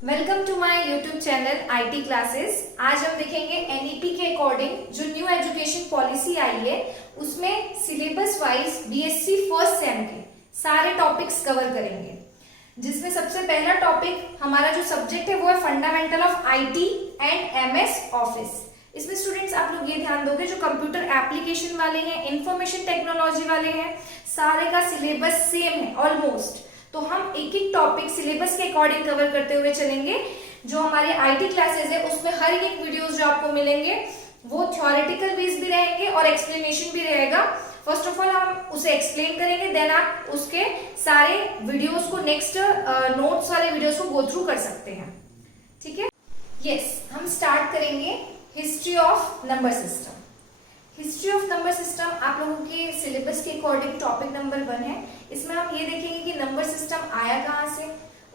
Welcome to my YouTube channel IT classes. आज हम देखेंगे एनईपी के अकॉर्डिंग जो न्यू एजुकेशन पॉलिसी आई है उसमें syllabus wise BSc first sem के सारे टॉपिक्स कवर करेंगे, जिसमें सबसे पहला टॉपिक हमारा जो सब्जेक्ट है वो है fundamental of IT and MS office. इसमें स्टूडेंट्स आप लोग ये ध्यान दोगे जो कंप्यूटर एप्लीकेशन वाले हैं, इंफॉर्मेशन टेक्नोलॉजी वाले हैं, सारे का सिलेबस सेम है ऑलमोस्ट। तो हम एक एक टॉपिक सिलेबस के अकॉर्डिंग कवर करते हुए चलेंगे। जो हमारे आईटी क्लासेस है उसमें हर एक वीडियोस जो आपको मिलेंगे वो थ्योरेटिकल बेस भी रहेंगे और एक्सप्लेनेशन भी रहेगा। फर्स्ट ऑफ ऑल हम उसे एक्सप्लेन करेंगे, देन आप उसके सारे वीडियोस को नेक्स्ट नोट्स वाले वीडियोस को गो थ्रू कर सकते हैं। ठीक है, यस, हम स्टार्ट करेंगे history of number system. History of number system आप लोगों के सिलेबस के अकॉर्डिंग टॉपिक नंबर 1 है। इसमें हम ये देखेंगे कि नंबर सिस्टम आया कहाँ से,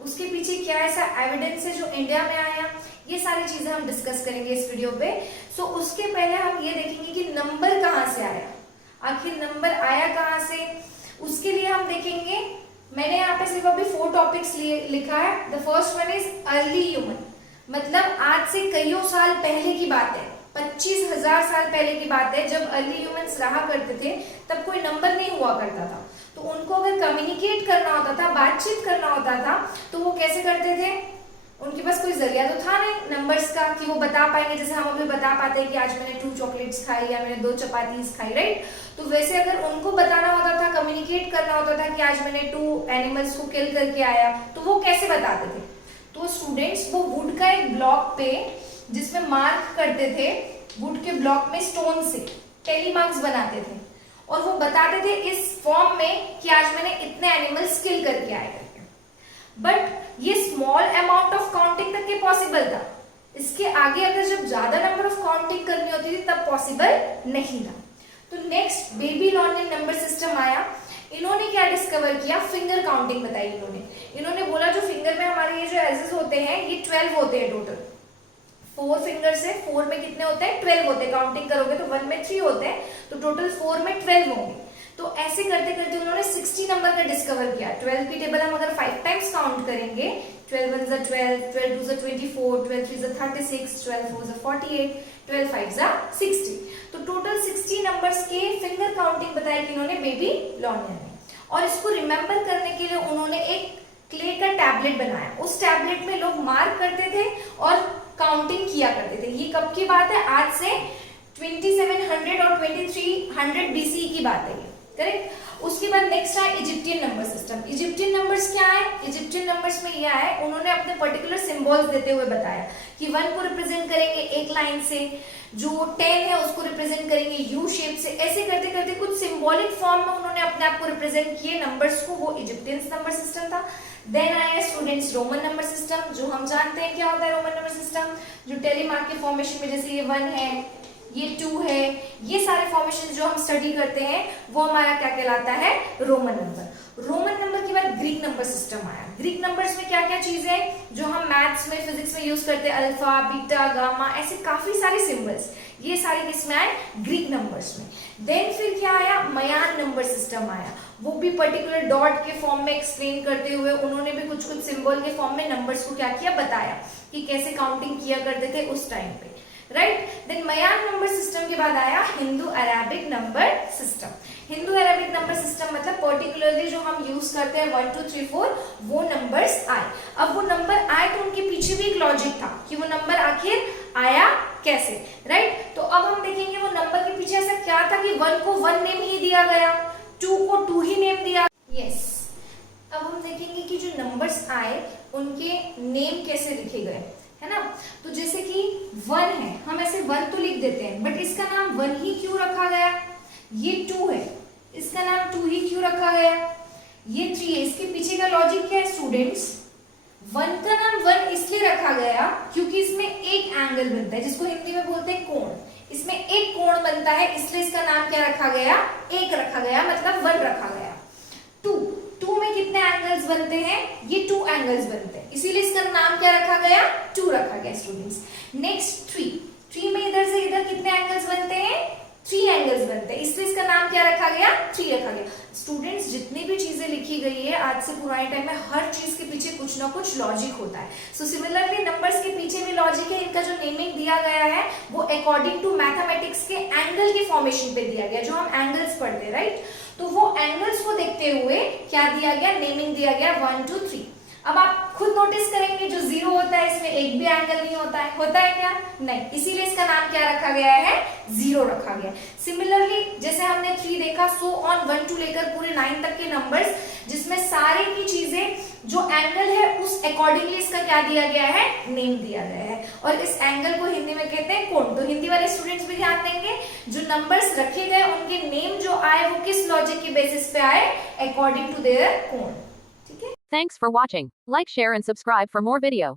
उसके पीछे क्या ऐसा एविडेंस है जो इंडिया में आया, ये सारी चीजें हम डिस्कस करेंगे इस वीडियो पे। सो उसके पहले हम ये देखेंगे कि नंबर कहाँ से आया, आखिर नंबर आया कहाँ से, उसके लिए हम देखेंगे। मैंने यहाँ पे सिर्फ अभी 4 टॉपिक्स लिखा है। The first one is early human, मतलब आज से कईयों साल पहले की बात है, 25,000 साल पहले की बात है, जब अर्ली ह्यूमंस रहा करते थे तब कोई नंबर नहीं हुआ करता था। तो उनको अगर कम्युनिकेट करना होता था, बातचीत करना होता था, तो वो कैसे करते थे? उनके पास कोई जरिया तो था नहीं नंबर्स का कि वो बता पाएंगे, जैसे हम अभी बता पाते हैं कि आज मैंने 2 चॉकलेट्स खाई या मैंने 2 चपातीस खाई, राइट। तो वैसे अगर उनको बताना होता था, कम्युनिकेट करना होता था कि आज मैंने 2 एनिमल्स को किल करके आया, तो वो कैसे बताते थे? तो स्टूडेंट्स वो वुड का एक ब्लॉक पे जिसमें मार्क करते थे, वुड के ब्लॉक में स्टोन से टेलीमार्क्स बनाते थे और वो बताते थे इस फॉर्म में कि आज मैंने इतने एनिमल्स किल करके आए करके। बट ये स्मॉल अमाउंट ऑफ काउंटिंग तक के पॉसिबल था। इसके आगे अगर जब ज्यादा नंबर ऑफ काउंटिंग करनी होती थी तब पॉसिबल नहीं था। तो नेक्स्ट बेबीलोनियन नंबर सिस्टम आया। इन्होंने क्या डिस्कवर किया? फिंगर काउंटिंग बताई इन्होंने बोला जो फिंगर में हमारे ये जो एजेस होते हैं ये 12 होते हैं टोटल। 4 फिंगर्स है, 4 में कितने होते हैं? 12 होते हैं। काउंटिंग करोगे तो 1 में 3 होते हैं, तो टोटल 4 में 12 होंगे। तो ऐसे करते करते उन्होंने 60 नंबर का डिस्कवर किया। 12 की टेबल हम अगर 5 टाइम्स काउंट करेंगे, 12 1 ज़ा 12, 12 2 ज़ा 24, 12 3 ज़ा 36, 12 4 ज़ा 48, 12 5 ज़ा 60। तो टोटल 60 नंबर्स के फिंगर काउंटिंग बताई कि इन्होंने बेबीलोनियन में। और इसको रिमेम्बर करने के लिए उन्होंने एक क्ले का टैबलेट बनाया। उस टैबलेट में लोग मार्क करते थे और काउंटिंग किया करते थे। ये कब की बात है? आज से 2700 और 2300 बीसी की बात है, करेक्ट। उसके बाद नेक्स्ट है Egyptian number system. Egyptian numbers क्या है? इजिप्टियन नंबर्स में यह है, उन्होंने अपने पर्टिकुलर सिंबल्स देते हुए बताया कि 1 को रिप्रेजेंट करेंगे एक लाइन से, जो 10 है उसको रिप्रेजेंट करेंगे यू शेप से। ऐसे करते करते कुछ सिंबॉलिक फॉर्म में उन्होंने अपने आप को रिप्रेजेंट किए नंबर्स को, वो इजिप्टियन नंबर सिस्टम था। देन आया स्टूडेंट्स रोमन नंबर सिस्टम, जो हम जानते हैं क्या होता है रोमन नंबर सिस्टम, जो टेलीमार्क के फॉर्मेशन में जैसे ये 1 है, ये 2 है, ये सारे फॉर्मेशन जो हम स्टडी करते हैं वो हमारा क्या कहलाता है? Roman number. रोमन नंबर के बाद ग्रीक नंबर सिस्टम आया। ग्रीक नंबर्स में क्या क्या चीजें हैं जो हम मैथ्स में, फिजिक्स में यूज करते हैं? अल्फा, बीटा, गामा, ऐसे काफी सारे सिंबल्स, ये सारे किसमें आए? ग्रीक नंबर्स में। देन फिर क्या आया? मयान नंबर सिस्टम आया। वो भी पर्टिकुलर डॉट के फॉर्म में एक्सप्लेन करते हुए उन्होंने भी कुछ कुछ सिंबल के फॉर्म में नंबर्स को क्या किया? बताया कि कैसे काउंटिंग किया करते थे उस टाइम पे, राइट। देन मयान नंबर सिस्टम के बाद आया Hindu Arabic number system. Hindu Arabic number system मतलब पर्टिकुलरली जो हम यूज करते हैं 1 2 3 4 वो नंबर्स आए। अब वो नंबर आए तो उनके पीछे भी एक लॉजिक था कि वो नंबर आखिर आया कैसे, राइट। तो अब हम देखेंगे वो नंबर के पीछे ऐसा क्या था कि 1 को 1 नेम ही दिया गया, 2 को 2 ही नेम दिया। यस, अब हम देखेंगे कि जो नंबर्स आए उनके नेम कैसे लिखे गए, है ना। तो जैसे कि 1 है, हम ऐसे 1 तो लिख देते हैं, बट इसका नाम 1 ही क्यों रखा गया? ये 2 है, इसका नाम 2 ही क्यों रखा गया? ये 3 है, इसके पीछे का लॉजिक क्या है स्टूडेंट्स? 1 का नाम 1 इसलिए रखा गया क्योंकि इसमें एक एंगल बनता है, जिसको हिंदी में बोलते हैं कोण। इसमें एक कोण बनता है, इसलिए इसका नाम क्या रखा गया? 1 रखा गया, मतलब 1 रखा गया। 2 में कितने एंगल्स बनते हैं? ये 2 एंगल्स बनते हैं, इसीलिए इसका नाम क्या रखा गया? 2 रखा गया स्टूडेंट्स। नेक्स्ट 3 में इधर से इधर कितने एंगल्स बनते हैं? 3 एंगल्स बनते हैं, इसलिए इसका नाम क्या रखा गया, 3 रखा गया। स्टूडेंट्स जितनी भी चीजें लिखी गई है आज से पुराने टाइम में, हर चीज के पीछे कुछ ना कुछ लॉजिक होता है। सो सिमिलरली नंबर्स के पीछे भी लॉजिक है। इनका जो नेमिंग दिया गया है वो अकॉर्डिंग टू मैथमेटिक्स के एंगल के फॉर्मेशन पे दिया गया, जो हम एंगल्स पढ़ते हैं, राइट। तो वो एंगल्स को देखते हुए क्या दिया गया, नेमिंग दिया गया 1 2 3। अब आप खुद नोटिस करेंगे जो 0 होता है इसमें एक भी एंगल नहीं होता है क्या, नहीं, इसीलिए इसका नाम क्या रखा गया है, 0 रखा गया। सिमिलरली जैसे हमने 3 देखा, सो ऑन 1 टू लेकर पूरे 9 तक के नंबर्स, जिसमें सारे की चीजें जो एंगल है उस अकॉर्डिंगली इसका क्या दिया गया है, नेम दिया गया है। और इस एंगल को हिंदी में कहते हैं कोण। तो हिंदी वाले स्टूडेंट्स भी ध्यान देंगे, जो नंबर्स रखे गए उनके नेम जो आए वो किस लॉजिक के बेसिस पे आए, अकॉर्डिंग टू देयर कोण। ठीक है। Thanks for watching. Like, share and subscribe for more video.